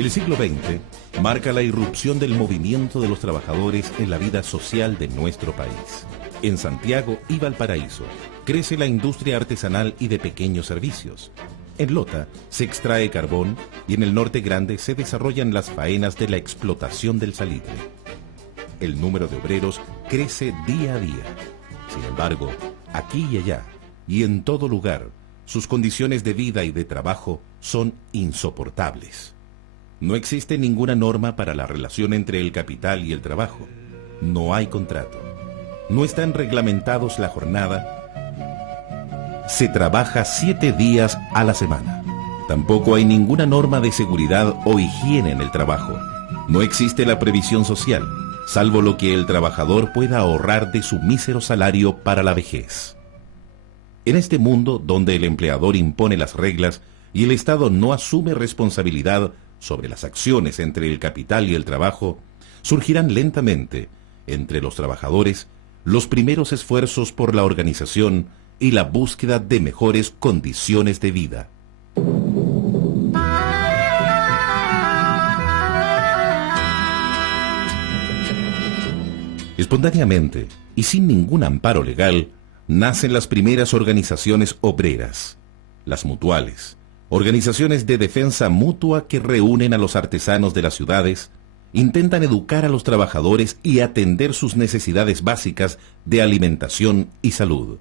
El siglo XX marca la irrupción del movimiento de los trabajadores en la vida social de nuestro país. En Santiago y Valparaíso crece la industria artesanal y de pequeños servicios. En Lota se extrae carbón y en el Norte Grande se desarrollan las faenas de la explotación del salitre. El número de obreros crece día a día. Sin embargo, aquí y allá, y en todo lugar, sus condiciones de vida y de trabajo son insoportables. No existe ninguna norma para la relación entre el capital y el trabajo. No hay contrato. No están reglamentados la jornada. Se trabaja 7 días a la semana. Tampoco hay ninguna norma de seguridad o higiene en el trabajo. No existe la previsión social, salvo lo que el trabajador pueda ahorrar de su mísero salario para la vejez. En este mundo donde el empleador impone las reglas y el Estado no asume responsabilidad sobre las acciones entre el capital y el trabajo, surgirán lentamente, entre los trabajadores, los primeros esfuerzos por la organización y la búsqueda de mejores condiciones de vida. Espontáneamente, y sin ningún amparo legal, nacen las primeras organizaciones obreras, las mutuales, organizaciones de defensa mutua que reúnen a los artesanos de las ciudades, intentan educar a los trabajadores y atender sus necesidades básicas de alimentación y salud.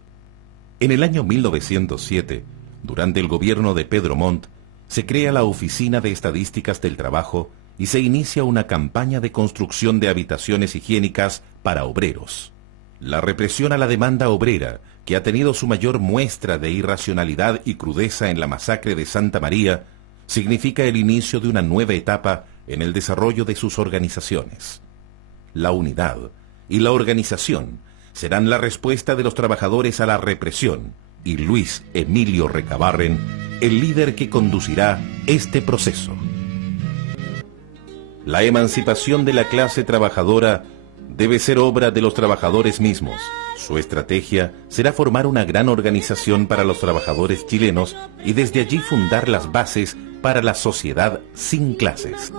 En el año 1907, durante el gobierno de Pedro Montt, se crea la Oficina de Estadísticas del Trabajo y se inicia una campaña de construcción de habitaciones higiénicas para obreros. La represión a la demanda obrera, que ha tenido su mayor muestra de irracionalidad y crudeza en la masacre de Santa María, significa el inicio de una nueva etapa en el desarrollo de sus organizaciones. La unidad y la organización serán la respuesta de los trabajadores a la represión, y Luis Emilio Recabarren, el líder que conducirá este proceso. La emancipación de la clase trabajadora debe ser obra de los trabajadores mismos. Su estrategia será formar una gran organización para los trabajadores chilenos y desde allí fundar las bases para la sociedad sin clases.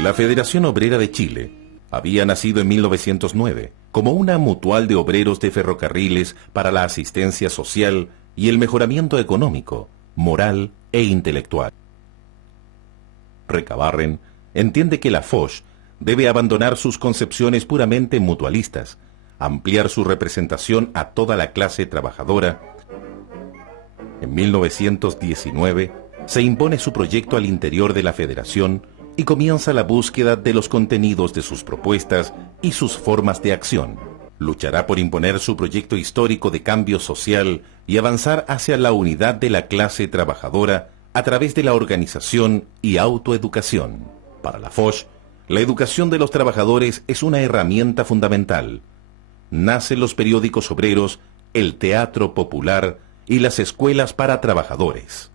La Federación Obrera de Chile había nacido en 1909 como una mutual de obreros de ferrocarriles para la asistencia social y el mejoramiento económico, moral e intelectual. Recabarren entiende que la FOCH debe abandonar sus concepciones puramente mutualistas, ampliar su representación a toda la clase trabajadora. En 1919 se impone su proyecto al interior de la Federación y comienza la búsqueda de los contenidos de sus propuestas y sus formas de acción. Luchará por imponer su proyecto histórico de cambio social y avanzar hacia la unidad de la clase trabajadora a través de la organización y autoeducación. Para la FOCH, la educación de los trabajadores es una herramienta fundamental. Nacen los periódicos obreros, el teatro popular y las escuelas para trabajadores.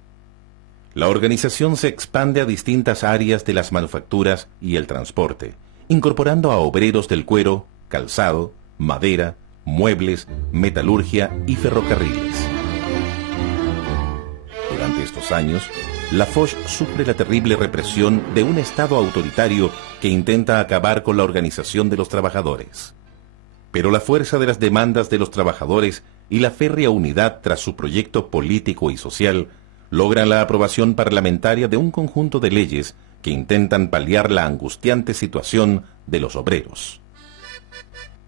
La organización se expande a distintas áreas de las manufacturas y el transporte, incorporando a obreros del cuero, calzado, madera, muebles, metalurgia y ferrocarriles. Durante estos años, la FOCH sufre la terrible represión de un Estado autoritario que intenta acabar con la organización de los trabajadores. Pero la fuerza de las demandas de los trabajadores y la férrea unidad tras su proyecto político y social logran la aprobación parlamentaria de un conjunto de leyes que intentan paliar la angustiante situación de los obreros.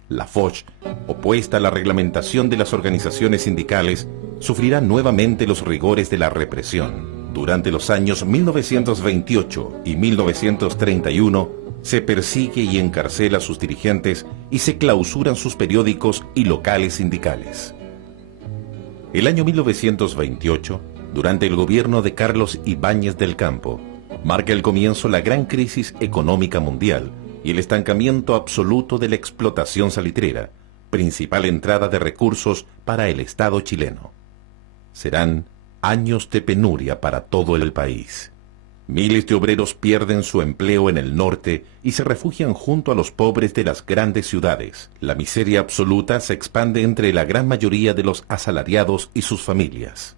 La FOCH, opuesta a la reglamentación de las organizaciones sindicales, sufrirá nuevamente los rigores de la represión. Durante los años 1928 y 1931 se persigue y encarcela a sus dirigentes y se clausuran sus periódicos y locales sindicales. El año 1928, durante el gobierno de Carlos Ibáñez del Campo, marca el comienzo la gran crisis económica mundial y el estancamiento absoluto de la explotación salitrera, principal entrada de recursos para el Estado chileno. Serán años de penuria para todo el país. Miles de obreros pierden su empleo en el norte y se refugian junto a los pobres de las grandes ciudades. La miseria absoluta se expande entre la gran mayoría de los asalariados y sus familias.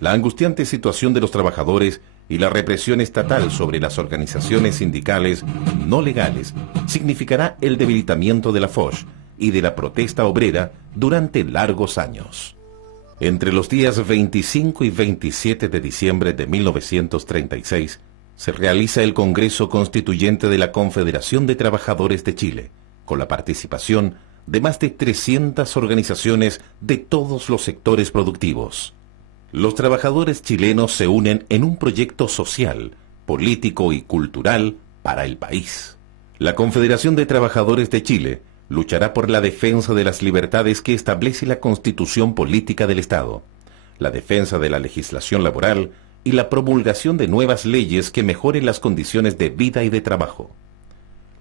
La angustiante situación de los trabajadores y la represión estatal sobre las organizaciones sindicales no legales significará el debilitamiento de la Foch y de la protesta obrera durante largos años. Entre los días 25 y 27 de diciembre de 1936 se realiza el Congreso Constituyente de la Confederación de Trabajadores de Chile, con la participación de más de 300 organizaciones de todos los sectores productivos. Los trabajadores chilenos se unen en un proyecto social, político y cultural para el país. La Confederación de Trabajadores de Chile luchará por la defensa de las libertades que establece la Constitución Política del Estado, la defensa de la legislación laboral y la promulgación de nuevas leyes que mejoren las condiciones de vida y de trabajo,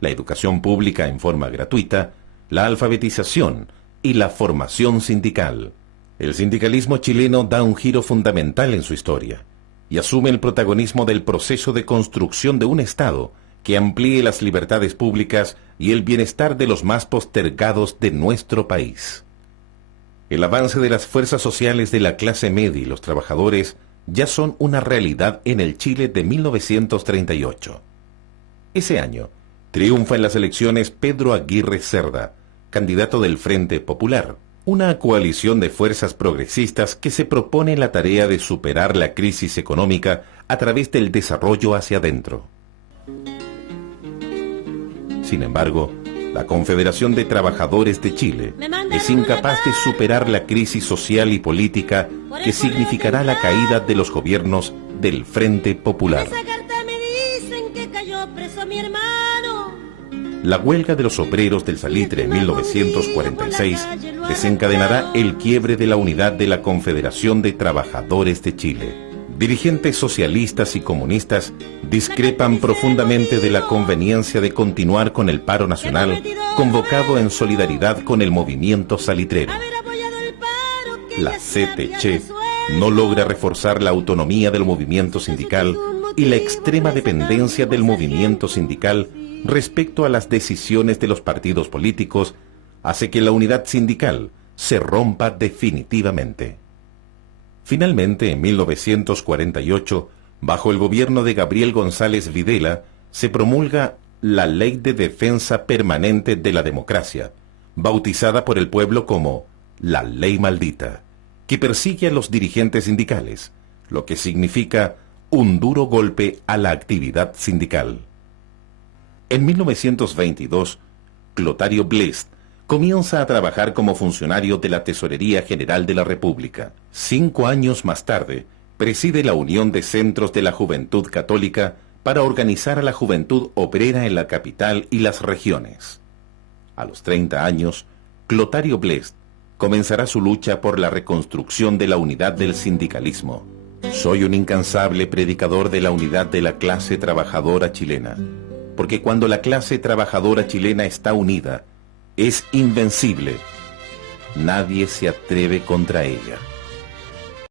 la educación pública en forma gratuita, la alfabetización y la formación sindical. El sindicalismo chileno da un giro fundamental en su historia y asume el protagonismo del proceso de construcción de un Estado que amplíe las libertades públicas y el bienestar de los más postergados de nuestro país. El avance de las fuerzas sociales de la clase media y los trabajadores ya son una realidad en el Chile de 1938. Ese año, triunfa en las elecciones Pedro Aguirre Cerda, candidato del Frente Popular, una coalición de fuerzas progresistas que se propone la tarea de superar la crisis económica a través del desarrollo hacia adentro. Sin embargo, la Confederación de Trabajadores de Chile es incapaz de superar la crisis social y política que significará la caída de los gobiernos del Frente Popular. La huelga de los obreros del Salitre en 1946 desencadenará el quiebre de la unidad de la Confederación de Trabajadores de Chile. Dirigentes socialistas y comunistas discrepan profundamente de la conveniencia de continuar con el paro nacional convocado en solidaridad con el movimiento salitrero. La CTC no logra reforzar la autonomía del movimiento sindical y la extrema dependencia del movimiento sindical respecto a las decisiones de los partidos políticos hace que la unidad sindical se rompa definitivamente. Finalmente, en 1948, bajo el gobierno de Gabriel González Videla, se promulga la Ley de Defensa Permanente de la Democracia, bautizada por el pueblo como la Ley Maldita, que persigue a los dirigentes sindicales, lo que significa un duro golpe a la actividad sindical. En 1922, Clotario Blest comienza a trabajar como funcionario de la Tesorería General de la República. 5 años más tarde, preside la Unión de Centros de la Juventud Católica para organizar a la juventud obrera en la capital y las regiones. A los 30 años, Clotario Blest comenzará su lucha por la reconstrucción de la unidad del sindicalismo. Soy un incansable predicador de la unidad de la clase trabajadora chilena, porque cuando la clase trabajadora chilena está unida, es invencible. Nadie se atreve contra ella.